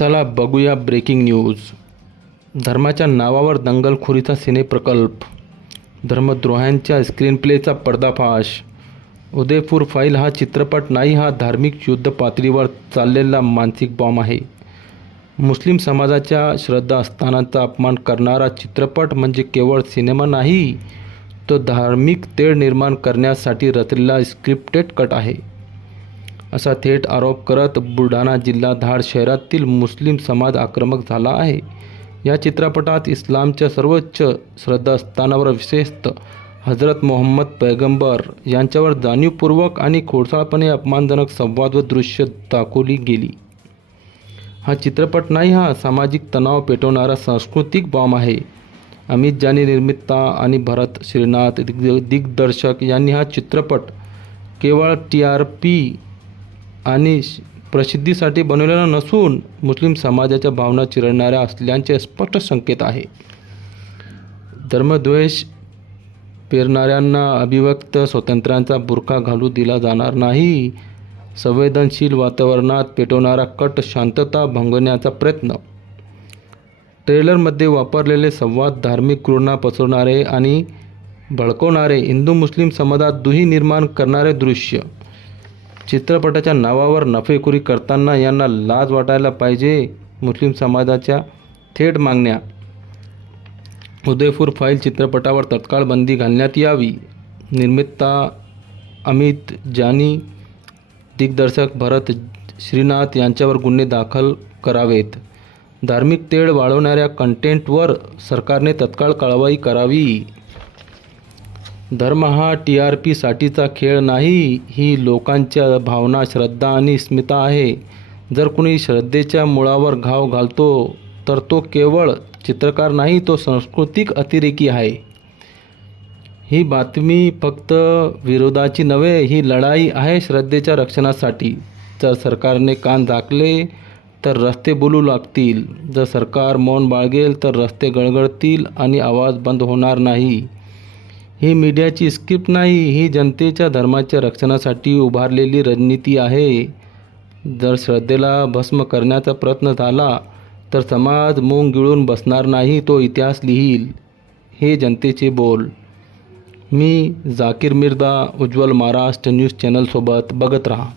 चला बघूया breaking news. धर्माच्या नावावर दंगलखोरीचा सिनेप्रकल्प. धर्मद्रोह्यांच्या स्क्रीनप्लेचा पर्दाफाश. उदयपूर फाईल हा चित्रपट नाही हा धार्मिक युद्ध पातळीवर चाललेला मानसिक बॉम्ब आहे. मुस्लिम समाजाच्या श्रद्धास्थानांचा अपमान करणारा चित्रपट म्हणजे केवळ सिनेमा नाही तो धार्मिक तेढ निर्माण करण्यासाठी रचलेला स्क्रिप्टेड कट आहे. असा थेट आरोप करत बुलढाणा जिल्हा धाड शहरातील मुस्लिम समाज आक्रमक झाला आहे. या चित्रपटात इस्लामच्या सर्वोच्च श्रद्धास्थानावर विशेषतः हजरत मोहम्मद पैगंबर यांच्यावर जाणीवपूर्वक आणि खोडसाळपणे अपमानजनक संवाद व दृश्य दाखवली गेली. हा चित्रपट नाही हा सामाजिक तणाव पेटवणारा सांस्कृतिक बॉम्ब आहे. अमित जानी निर्मिता आणि भरत श्रीनाथ दिग्द दिग्दर्शक यांनी हा चित्रपट केवळ टी आर पी आणि श- प्रसिद्धीसाठी बनवलेला नसून मुस्लिम समाजाच्या भावना चिरडणाऱ्या असल्याचे स्पष्ट संकेत आहे. धर्मद्वेष पेरणाऱ्यांना अभिव्यक्त स्वातंत्र्यांचा बुरखा घालू दिला जाणार नाही. संवेदनशील वातावरणात पेटवणारा कट शांतता भंगवण्याचा प्रयत्न. ट्रेलरमध्ये वापरलेले संवाद धार्मिक घृणा पसरवणारे आणि भडकवणारे हिंदू मुस्लिम समाजात दुही निर्माण करणारे दृश्य. चित्रपटाच्या नावावर नफेखोरी करताना यांना लाज वाटायला पाहिजे मुस्लिम समाजाच्या थेट मागण्या. उदयपूर फाईल चित्रपटावर तत्काळ बंदी घालण्यात यावी. निर्मिता अमित जानी दिग्दर्शक भरत श्रीनाथ यांच्यावर गुन्हे दाखल करावेत. धार्मिक तेढ वाढवणाऱ्या कंटेंटवर सरकारने तत्काळ कारवाई करावी. धर्म हा टी आर पीसाठीचा खेळ नाही ही लोकांच्या भावना श्रद्धा आणि स्मिता आहे. जर कुणी श्रद्धेच्या मुळावर घाव घालतो तर तो केवळ चित्रकार नाही तो सांस्कृतिक अतिरेकी आहे. ही बातमी फक्त विरोधाची नव्हे ही लढाई आहे श्रद्धेच्या रक्षणासाठी. जर सरकारने कान झाकले तर रस्ते बोलू लागतील. जर सरकार मौन बाळगेल तर रस्ते गळगळतील आणि आवाज बंद होणार नाही. ही मीडियाची स्क्रिप्ट नाही ही जनतेच्या धर्माच्या रक्षणासाठी उभारलेली रणनीती आहे. जर श्रद्धेला भस्म करण्याचा प्रयत्न झाला तर समाज मूंग गिळून बसणार नाही तो इतिहास लिहील हे जनतेचे बोल. मी झाकीर मिर्दा उज्ज्वल महाराष्ट्र न्यूज चॅनलसोबत बघत राहा.